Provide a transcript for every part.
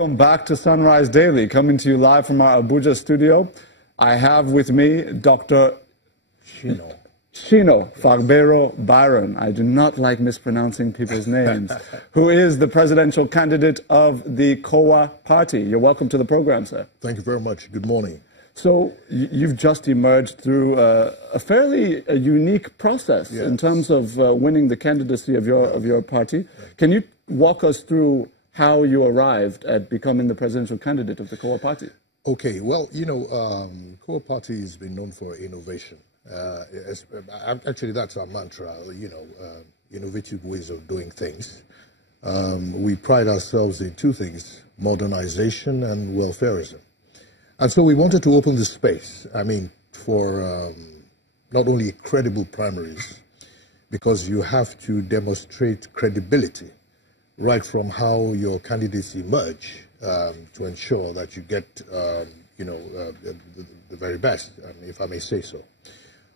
Welcome back to Sunrise Daily, coming to you live from our Abuja studio. I have with me Dr. Shino Fagbero Byron. I do not like mispronouncing people's names. Who is the presidential candidate of the KOWA party. You're welcome to the program, sir. Thank you very much. Good morning. So you've just emerged through a fairly unique process in terms of winning the candidacy of your party. Can you walk us through how you arrived at becoming the presidential candidate of the KOWA party? Okay, well, KOWA party has been known for innovation. Actually, that's our mantra, innovative ways of doing things. We pride ourselves in two things, modernization and welfareism. And so we wanted to open this space, for not only credible primaries, because you have to demonstrate credibility right from how your candidates emerge to ensure that you get, the very best, if I may say so.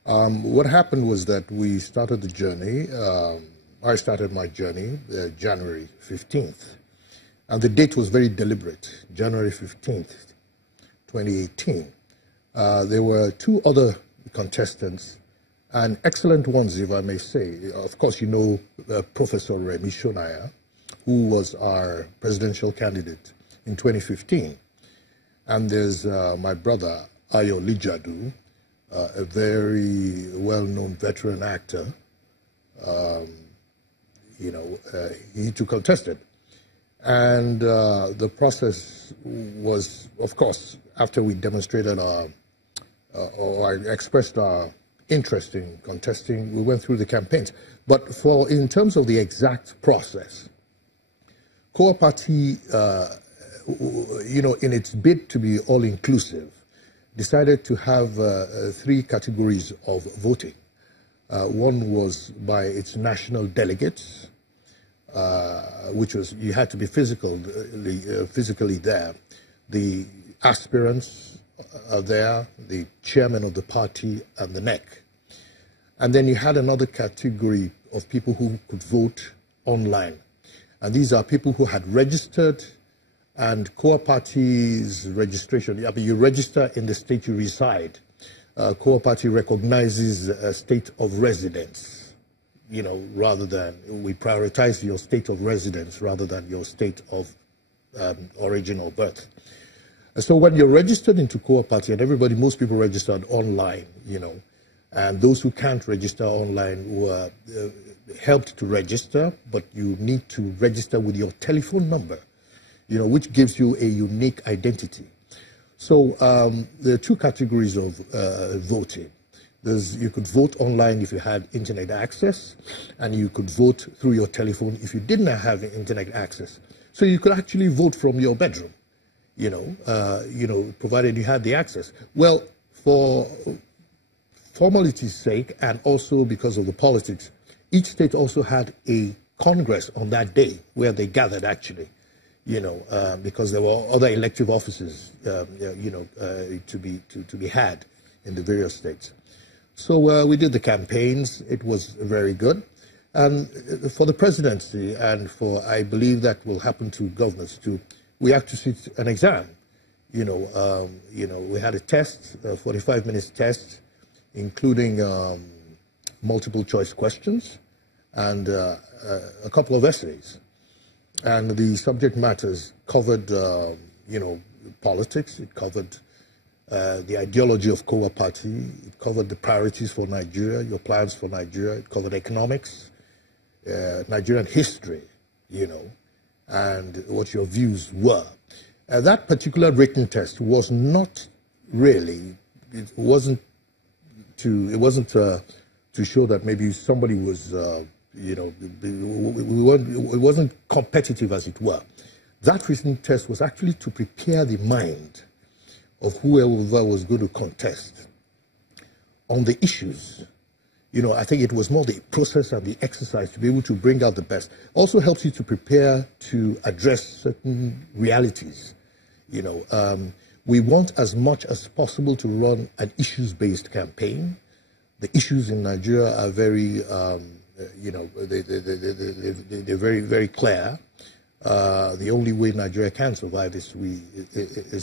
What happened was that we started the journey. I started my journey January 15th, and the date was very deliberate, January 15th, 2018. There were two other contestants, and excellent ones, if I may say. Of course, Professor Remi Shonaya, who was our presidential candidate in 2015. And there's my brother, Ayo Lijadu, a very well-known veteran actor. He too contested. And the process was, of course, after we demonstrated or I expressed our interest in contesting, we went through the campaigns. But in terms of the exact process, KOWA party, in its bid to be all-inclusive, decided to have three categories of voting. One was by its national delegates, which was you had to be physically there. The aspirants are there, the chairman of the party, and the NEC. And then you had another category of people who could vote online. And these are people who had registered, and KOWA party's registration, you register in the state you reside. KOWA party recognizes a state of residence, rather than, we prioritize your state of residence rather than your state of origin or birth. So when you're registered into KOWA party, and most people registered online, and those who can't register online were helped to register, but you need to register with your telephone number, which gives you a unique identity. So there are two categories of voting. You could vote online if you had internet access, and you could vote through your telephone if you didn't have internet access. So you could actually vote from your bedroom, provided you had the access. Well, for formality's sake, and also because of the politics, each state also had a congress on that day where they gathered, actually, because there were other elective offices, to be had in the various states. So we did the campaigns. It was very good. And for the presidency, and I believe that will happen to governors too, we have to sit an exam. We had a test, a 45 minutes test, including multiple choice questions and a couple of essays. And the subject matters covered, politics. It covered the ideology of KOWA party. It covered the priorities for Nigeria, your plans for Nigeria. It covered economics, Nigerian history, and what your views were. That particular written test was not really, it wasn't to show that maybe somebody was, it wasn't competitive, as it were. That written test was actually to prepare the mind of whoever was going to contest on the issues. I think it was more the process and the exercise to be able to bring out the best. Also helps you to prepare to address certain realities. We want as much as possible to run an issues-based campaign. The issues in Nigeria are very, they're very, very clear. The only way Nigeria can survive is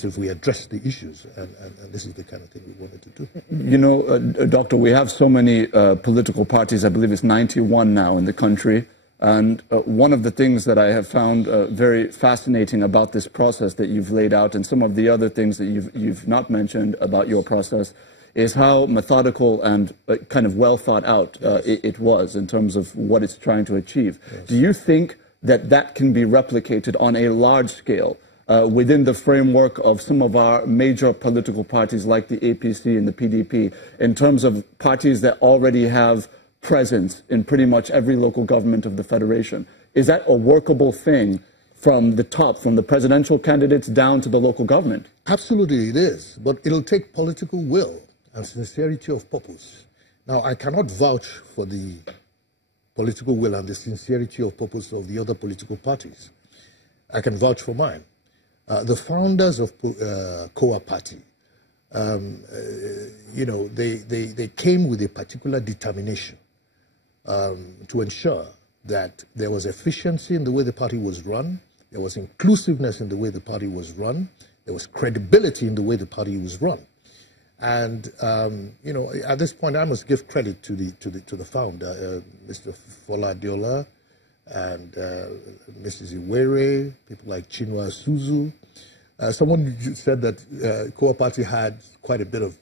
if we address the issues, and this is the kind of thing we wanted to do. You know, Doctor, we have so many political parties. I believe it's 91 now in the country. And one of the things that I have found very fascinating about this process that you've laid out, and some of the other things that you've not mentioned about your process, is how methodical and kind of well thought out it was in terms of what it's trying to achieve. Yes. Do you think that can be replicated on a large scale within the framework of some of our major political parties like the APC and the PDP, in terms of parties that already have presence in pretty much every local government of the Federation? Is that a workable thing from the top, from the presidential candidates down to the local government? Absolutely it is, but it'll take political will and sincerity of purpose. Now, I cannot vouch for the political will and the sincerity of purpose of the other political parties. I can vouch for mine. The founders of KOWA party, you know, they came with a particular determination to ensure that there was efficiency in the way the party was run, there was inclusiveness in the way the party was run, there was credibility in the way the party was run. And you know, at this point, I must give credit to the founder, Mr. Fola Adiola, and Mrs. Iwere, people like Chinua Suzu. Someone said that KOWA party had quite a bit of